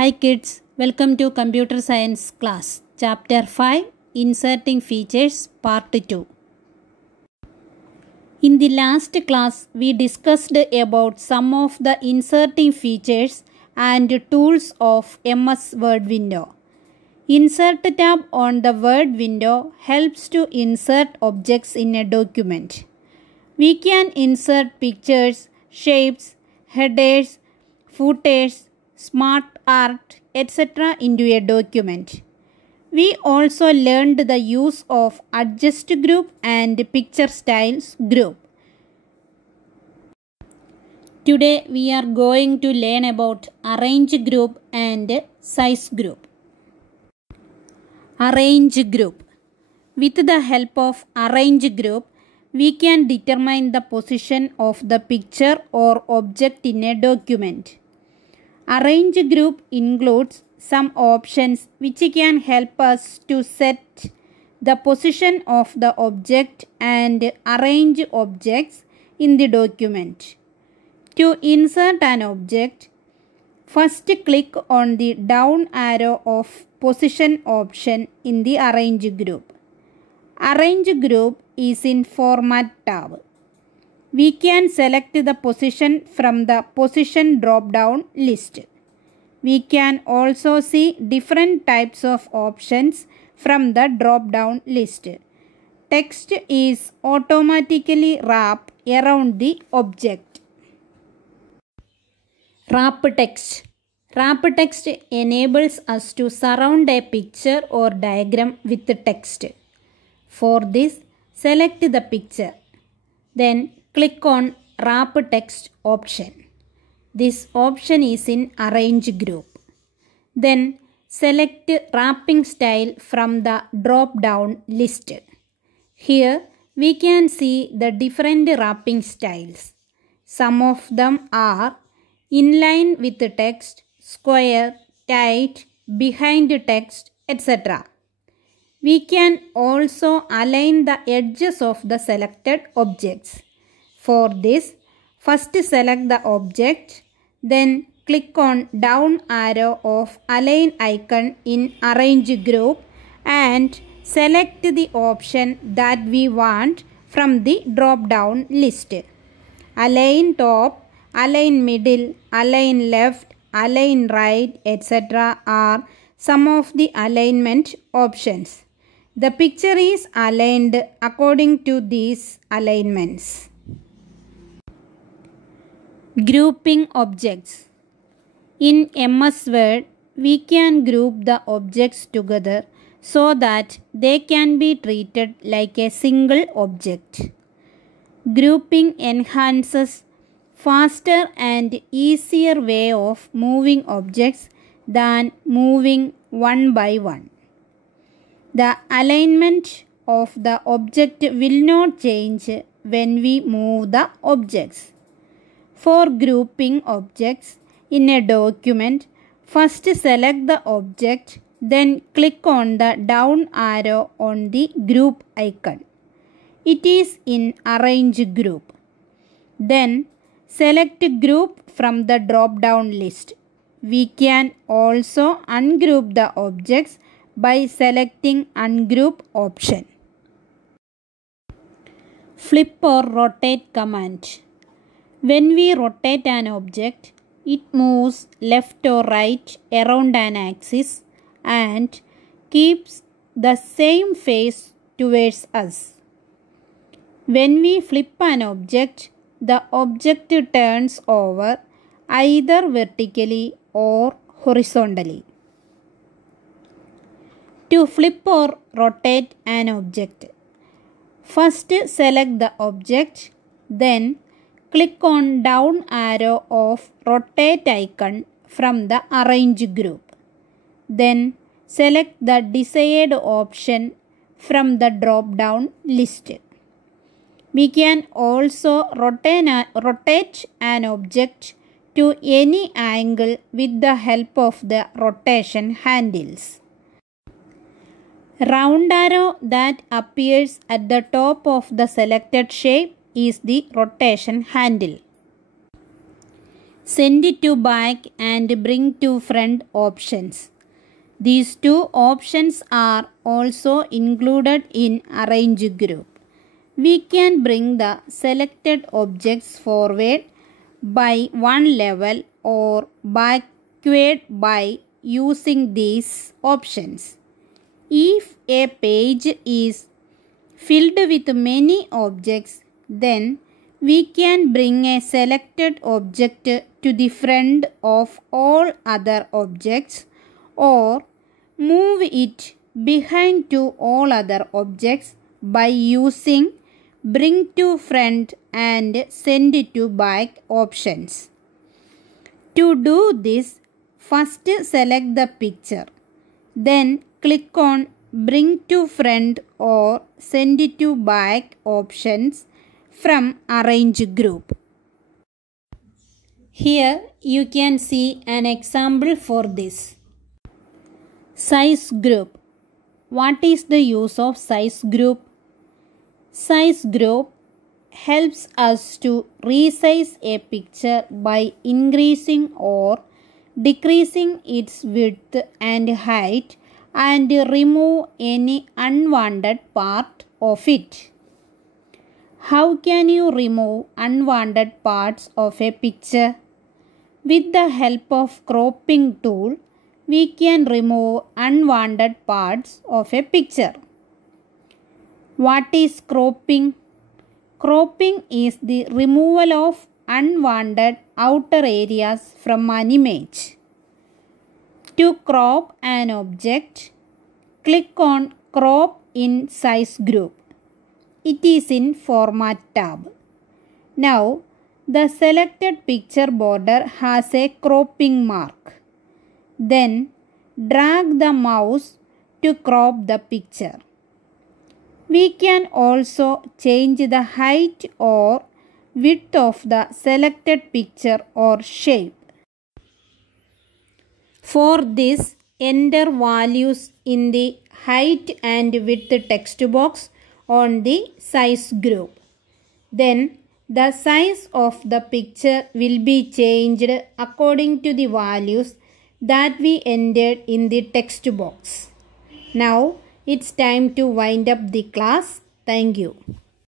Hi kids, welcome to Computer Science class. Chapter 5 Inserting Features Part 2. In the last class, we discussed about some of the inserting features and tools of MS Word window. Insert tab on the Word window helps to insert objects in a document. We can insert pictures, shapes, headers, footers, smart art, etc. into a document. We also learned the use of adjust group and picture styles group. Today we are going to learn about arrange group and size group. Arrange group. With the help of arrange group, we can determine the position of the picture or object in a document. Arrange group includes some options which can help us to set the position of the object and arrange objects in the document. To insert an object, first click on the down arrow of position option in the arrange group. Arrange group is in format tab. We can select the position from the position drop-down list. We can also see different types of options from the drop-down list. Text is automatically wrapped around the object. Wrap text. Wrap text enables us to surround a picture or diagram with text. For this, select the picture. Then click on Wrap Text option. This option is in Arrange group. Then select Wrapping Style from the drop-down list. Here we can see the different wrapping styles. Some of them are inline with text, square, tight, behind text, etc. We can also align the edges of the selected objects. For this, first select the object, then click on down arrow of align icon in arrange group and select the option that we want from the drop down list. Align top, align middle, align left, align right, etc. are some of the alignment options. The picture is aligned according to these alignments. Grouping objects. In MS Word, we can group the objects together so that they can be treated like a single object. Grouping enhances faster and easier way of moving objects than moving one by one. The alignment of the object will not change when we move the objects. For grouping objects in a document, first select the object, then click on the down arrow on the group icon. It is in Arrange group. Then select Group from the drop-down list. We can also ungroup the objects by selecting Ungroup option. Flip or rotate command. When we rotate an object, it moves left or right around an axis and keeps the same face towards us. When we flip an object, the object turns over either vertically or horizontally. To flip or rotate an object, first select the object, then click on down arrow of rotate icon from the arrange group. Then select the desired option from the drop down list. We can also rotate an object to any angle with the help of the rotation handles. Round arrow that appears at the top of the selected shape is the rotation handle. send to back and bring to front options. These two options are also included in arrange group. We can bring the selected objects forward by one level or backward by using these options. If a page is filled with many objects, then we can bring a selected object to the front of all other objects or move it behind to all other objects by using bring to front and send to back options. To do this, first select the picture. Then click on bring to front or send to back options from arrange group. Here you can see an example for this. Size group. What is the use of size group? Size group helps us to resize a picture by increasing or decreasing its width and height and remove any unwanted part of it. How can you remove unwanted parts of a picture? With the help of cropping tool, we can remove unwanted parts of a picture. What is cropping? Cropping is the removal of unwanted outer areas from an image. To crop an object, click on Crop in Size group. It is in Format tab. Now, the selected picture border has a cropping mark. Then, drag the mouse to crop the picture. We can also change the height or width of the selected picture or shape. For this, enter values in the height and width text box on the size group. Then, the size of the picture will be changed according to the values that we entered in the text box. Now, it's time to wind up the class. Thank you.